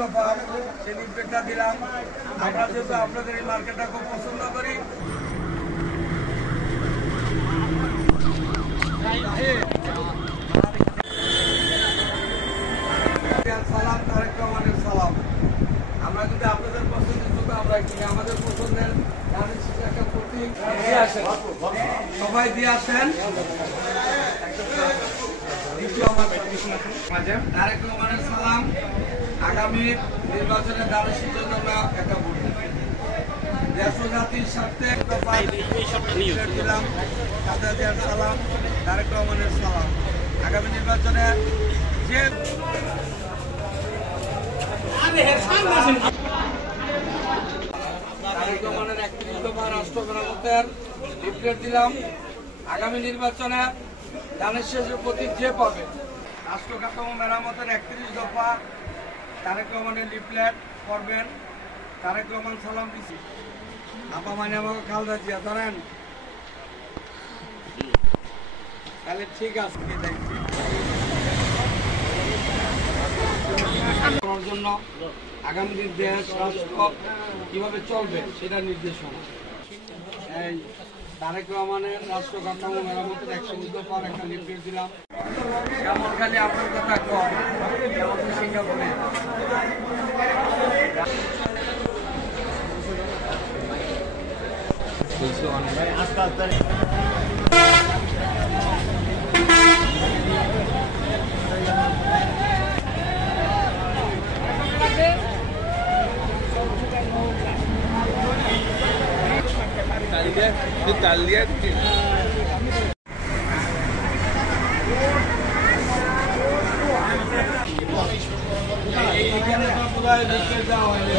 দফা সেই লিফলেটটা দিলাম। আমরা যেহেতু আপনাদের এই মার্কেটটা খুব পছন্দ করি, সালাম তারেক রহমানের সালাম। আমরা যদি আপনাদের পছন্দের জুতো আমরা কিনি, আমাদের পছন্দের একটা প্রতীক দিয়ে আসেন, সবাই দিয়ে আসেন। তারেক রহমানের সালাম। আগামী নির্বাচনে দানের জন্য একটা ভোট দেশ ও জাতির স্বার্থে দিলাম। তাদের সালাম, তারেক রহমানের সালাম। আগামী নির্বাচনে যে তারেক রহমানের 31 দফা রাষ্ট্র মেরামতের লিফলেট দিলাম। আগামী নির্বাচনে ধানের শেষের প্রতীক যে পাবে, রাষ্ট্র কাঠামো মেরামতের 31 দফা তারেক রহমানের লিফলেট করবেন। তারেক রহমান সালাম দিচ্ছি। আপা মানে আমাকে খালদা জিয়া ধরেন, তাহলে ঠিক আছে। করার জন্য আগামী দিন দেশ রাষ্ট্র কিভাবে চলবে সেটা নির্দেশনা। এই তারেক রহমানের রাষ্ট্র কাঠামো মেরামতের 120 দফার একটা লিফলেট দিলাম। কেমন খালি আপনার কথা কয় সিঙ্গাপুরে Italia এইখানে তো পুরো লিখে যাওয়া হয়।